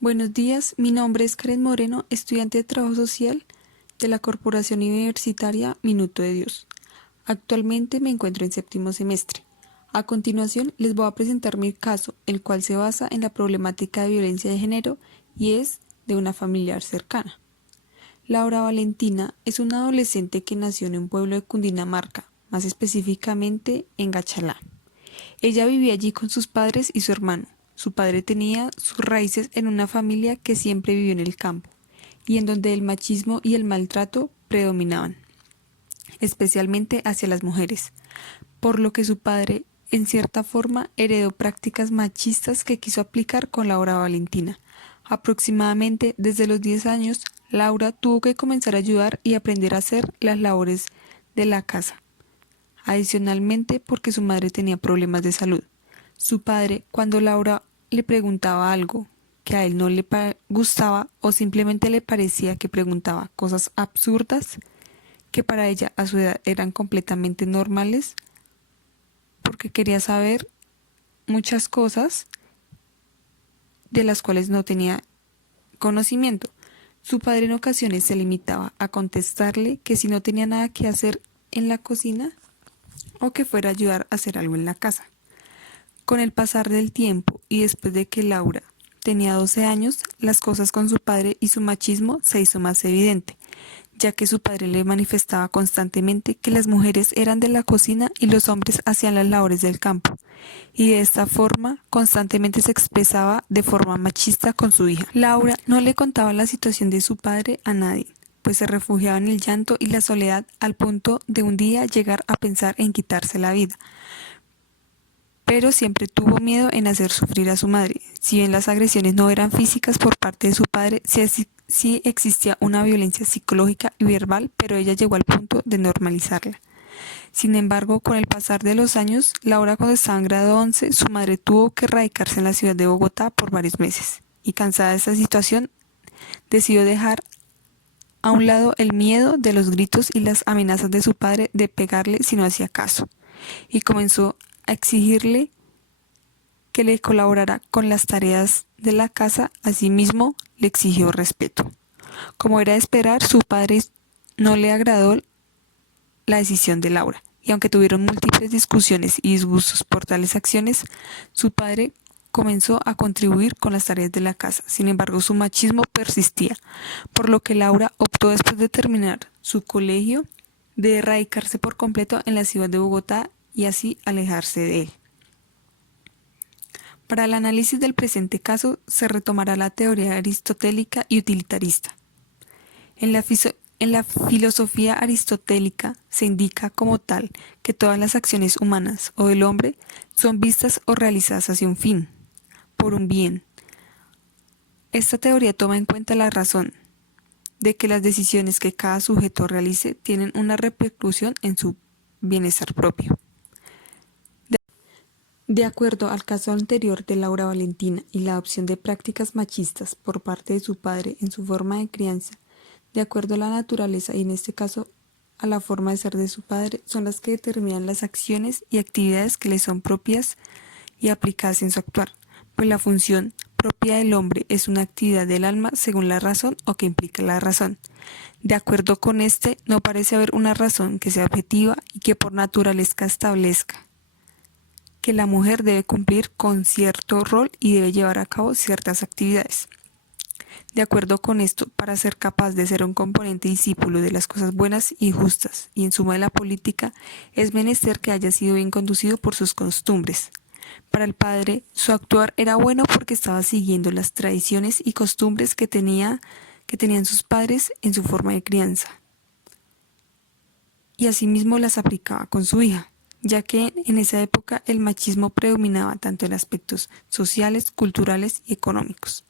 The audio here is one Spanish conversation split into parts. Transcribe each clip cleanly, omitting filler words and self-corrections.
Buenos días, mi nombre es Karen Moreno, estudiante de Trabajo Social de la Corporación Universitaria Minuto de Dios. Actualmente me encuentro en séptimo semestre. A continuación les voy a presentar mi caso, el cual se basa en la problemática de violencia de género y es de una familiar cercana. Laura Valentina es una adolescente que nació en un pueblo de Cundinamarca, más específicamente en Gachalá. Ella vivía allí con sus padres y su hermano. Su padre tenía sus raíces en una familia que siempre vivió en el campo y en donde el machismo y el maltrato predominaban, especialmente hacia las mujeres, por lo que su padre, en cierta forma, heredó prácticas machistas que quiso aplicar con Laura Valentina. Aproximadamente desde los 10 años, Laura tuvo que comenzar a ayudar y aprender a hacer las labores de la casa. Adicionalmente, porque su madre tenía problemas de salud. Su padre, cuando Laura le preguntaba algo que a él no le gustaba o simplemente le parecía que preguntaba cosas absurdas que para ella a su edad eran completamente normales, porque quería saber muchas cosas de las cuales no tenía conocimiento. Su padre en ocasiones se limitaba a contestarle que si no tenía nada que hacer en la cocina o que fuera a ayudar a hacer algo en la casa. Con el pasar del tiempo y después de que Laura tenía 12 años, las cosas con su padre y su machismo se hizo más evidente, ya que su padre le manifestaba constantemente que las mujeres eran de la cocina y los hombres hacían las labores del campo, y de esta forma constantemente se expresaba de forma machista con su hija. Laura no le contaba la situación de su padre a nadie, pues se refugiaba en el llanto y la soledad al punto de un día llegar a pensar en quitarse la vida, pero siempre tuvo miedo en hacer sufrir a su madre. Si bien las agresiones no eran físicas por parte de su padre, sí existía una violencia psicológica y verbal, pero ella llegó al punto de normalizarla. Sin embargo, con el pasar de los años, Laura cuando estaba en grado 11, su madre tuvo que radicarse en la ciudad de Bogotá por varios meses, y cansada de esta situación, decidió dejar a un lado el miedo de los gritos y las amenazas de su padre de pegarle si no hacía caso, y comenzó a exigirle que le colaborara con las tareas de la casa. Asimismo le exigió respeto. Como era de esperar, su padre no le agradó la decisión de Laura, y aunque tuvieron múltiples discusiones y disgustos por tales acciones, su padre comenzó a contribuir con las tareas de la casa. Sin embargo, su machismo persistía, por lo que Laura optó, después de terminar su colegio, de radicarse por completo en la ciudad de Bogotá y así alejarse de él. Para el análisis del presente caso se retomará la teoría aristotélica y utilitarista. En la filosofía aristotélica se indica como tal que todas las acciones humanas o del hombre son vistas o realizadas hacia un fin, por un bien. Esta teoría toma en cuenta la razón de que las decisiones que cada sujeto realice tienen una repercusión en su bienestar propio. De acuerdo al caso anterior de Laura Valentina y la adopción de prácticas machistas por parte de su padre en su forma de crianza, de acuerdo a la naturaleza y en este caso a la forma de ser de su padre, son las que determinan las acciones y actividades que le son propias y aplicadas en su actuar, pues la función propia del hombre es una actividad del alma según la razón o que implica la razón. De acuerdo con no parece haber una razón que sea objetiva y que por naturaleza establezca que la mujer debe cumplir con cierto rol y debe llevar a cabo ciertas actividades. De acuerdo con esto, para ser capaz de ser un componente discípulo de las cosas buenas y justas, y en suma de la política, es menester que haya sido bien conducido por sus costumbres. Para el padre, su actuar era bueno porque estaba siguiendo las tradiciones y costumbres que tenían sus padres en su forma de crianza, y asimismo las aplicaba con su hija, ya que en esa época el machismo predominaba tanto en aspectos sociales, culturales y económicos.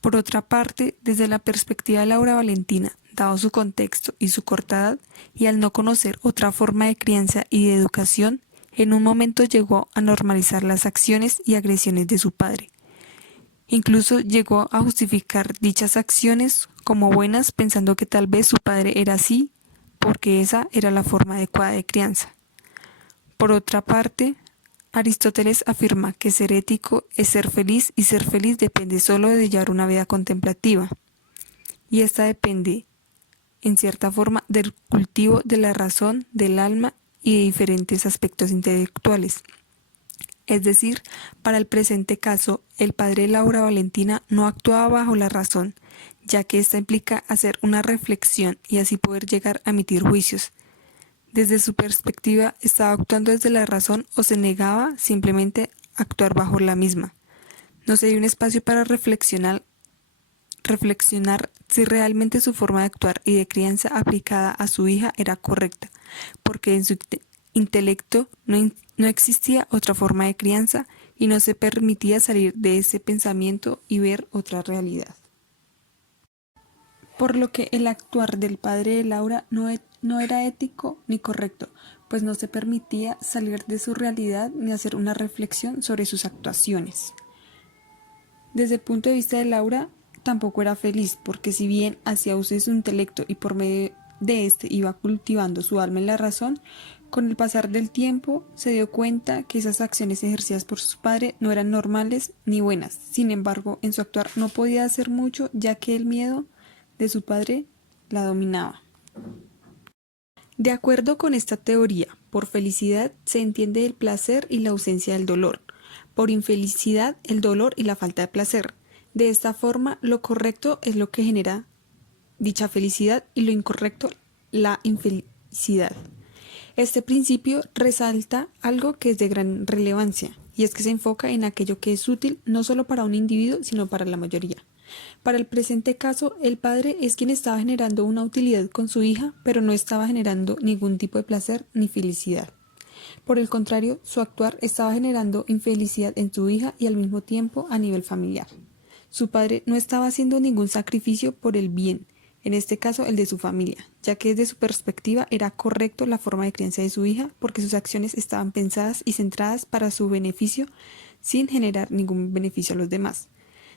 Por otra parte, desde la perspectiva de Laura Valentina, dado su contexto y su corta edad, y al no conocer otra forma de crianza y de educación, en un momento llegó a normalizar las acciones y agresiones de su padre. Incluso llegó a justificar dichas acciones como buenas, pensando que tal vez su padre era así porque esa era la forma adecuada de crianza. Por otra parte, Aristóteles afirma que ser ético es ser feliz y ser feliz depende solo de llevar una vida contemplativa. Y esta depende, en cierta forma, del cultivo de la razón, del alma y de diferentes aspectos intelectuales. Es decir, para el presente caso, el padre de Laura Valentina no actuaba bajo la razón, ya que esta implica hacer una reflexión y así poder llegar a emitir juicios. Desde su perspectiva, ¿estaba actuando desde la razón o se negaba simplemente a actuar bajo la misma? No se dio un espacio para reflexionar si realmente su forma de actuar y de crianza aplicada a su hija era correcta, porque en su intelecto no existía otra forma de crianza y no se permitía salir de ese pensamiento y ver otra realidad. Por lo que el actuar del padre de Laura no era ético ni correcto, pues no se permitía salir de su realidad ni hacer una reflexión sobre sus actuaciones. Desde el punto de vista de Laura, tampoco era feliz, porque si bien hacía uso de su intelecto y por medio de este iba cultivando su alma en la razón, con el pasar del tiempo se dio cuenta que esas acciones ejercidas por su padre no eran normales ni buenas. Sin embargo, en su actuar no podía hacer mucho, ya que el miedo de su padre la dominaba. De acuerdo con esta teoría, por felicidad se entiende el placer y la ausencia del dolor, por infelicidad el dolor y la falta de placer. De esta forma, lo correcto es lo que genera dicha felicidad y lo incorrecto la infelicidad. Este principio resalta algo que es de gran relevancia, y es que se enfoca en aquello que es útil no solo para un individuo, sino para la mayoría. Para el presente caso, el padre es quien estaba generando una utilidad con su hija, pero no estaba generando ningún tipo de placer ni felicidad. Por el contrario, su actuar estaba generando infelicidad en su hija y al mismo tiempo a nivel familiar. Su padre no estaba haciendo ningún sacrificio por el bien, en este caso el de su familia, ya que desde su perspectiva era correcto la forma de crianza de su hija porque sus acciones estaban pensadas y centradas para su beneficio sin generar ningún beneficio a los demás.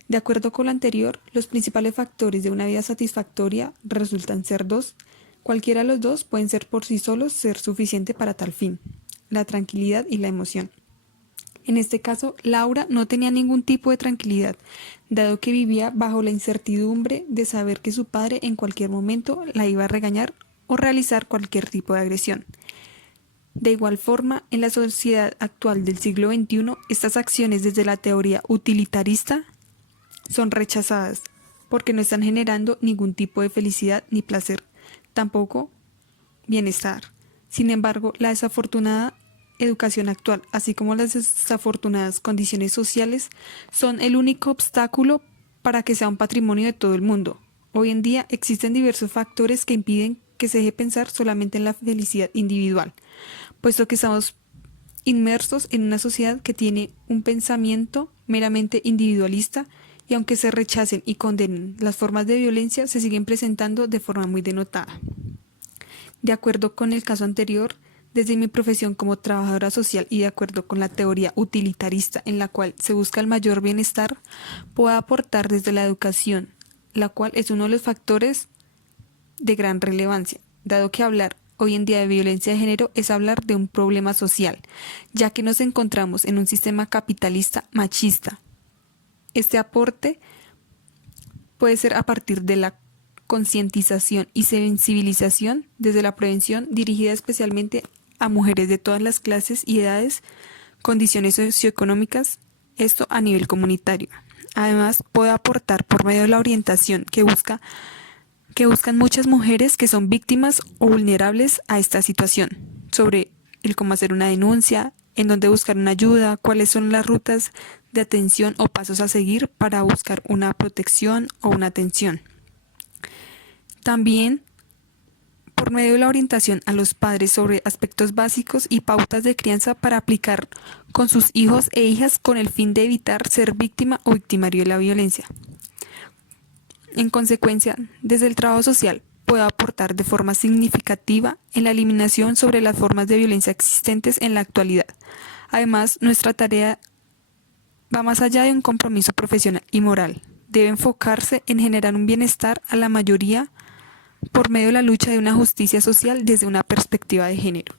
De acuerdo con lo anterior, los principales factores de una vida satisfactoria resultan ser dos. Cualquiera de los dos pueden ser por sí solos ser suficiente para tal fin: la tranquilidad y la emoción. En este caso, Laura no tenía ningún tipo de tranquilidad, dado que vivía bajo la incertidumbre de saber que su padre en cualquier momento la iba a regañar o realizar cualquier tipo de agresión. De igual forma, en la sociedad actual del siglo XXI, estas acciones desde la teoría utilitarista son rechazadas, porque no están generando ningún tipo de felicidad ni placer, tampoco bienestar. Sin embargo, la desafortunada educación actual, así como las desafortunadas condiciones sociales, son el único obstáculo para que sea un patrimonio de todo el mundo. Hoy en día existen diversos factores que impiden que se deje pensar solamente en la felicidad individual, puesto que estamos inmersos en una sociedad que tiene un pensamiento meramente individualista, y aunque se rechacen y condenen las formas de violencia, se siguen presentando de forma muy denotada. De acuerdo con el caso anterior, desde mi profesión como trabajadora social y de acuerdo con la teoría utilitarista en la cual se busca el mayor bienestar, puedo aportar desde la educación, la cual es uno de los factores de gran relevancia, dado que hablar hoy en día de violencia de género es hablar de un problema social, ya que nos encontramos en un sistema capitalista machista. Este aporte puede ser a partir de la concientización y sensibilización desde la prevención dirigida especialmente a mujeres de todas las clases y edades, condiciones socioeconómicas, esto a nivel comunitario. Además, puede aportar por medio de la orientación que buscan muchas mujeres que son víctimas o vulnerables a esta situación, sobre el cómo hacer una denuncia, en dónde buscar una ayuda, cuáles son las rutas de atención o pasos a seguir para buscar una protección o una atención. También por medio de la orientación a los padres sobre aspectos básicos y pautas de crianza para aplicar con sus hijos e hijas con el fin de evitar ser víctima o victimario de la violencia. En consecuencia, desde el trabajo social puedo aportar de forma significativa en la eliminación sobre las formas de violencia existentes en la actualidad. Además, nuestra tarea va más allá de un compromiso profesional y moral. Debe enfocarse en generar un bienestar a la mayoría por medio de la lucha de una justicia social desde una perspectiva de género.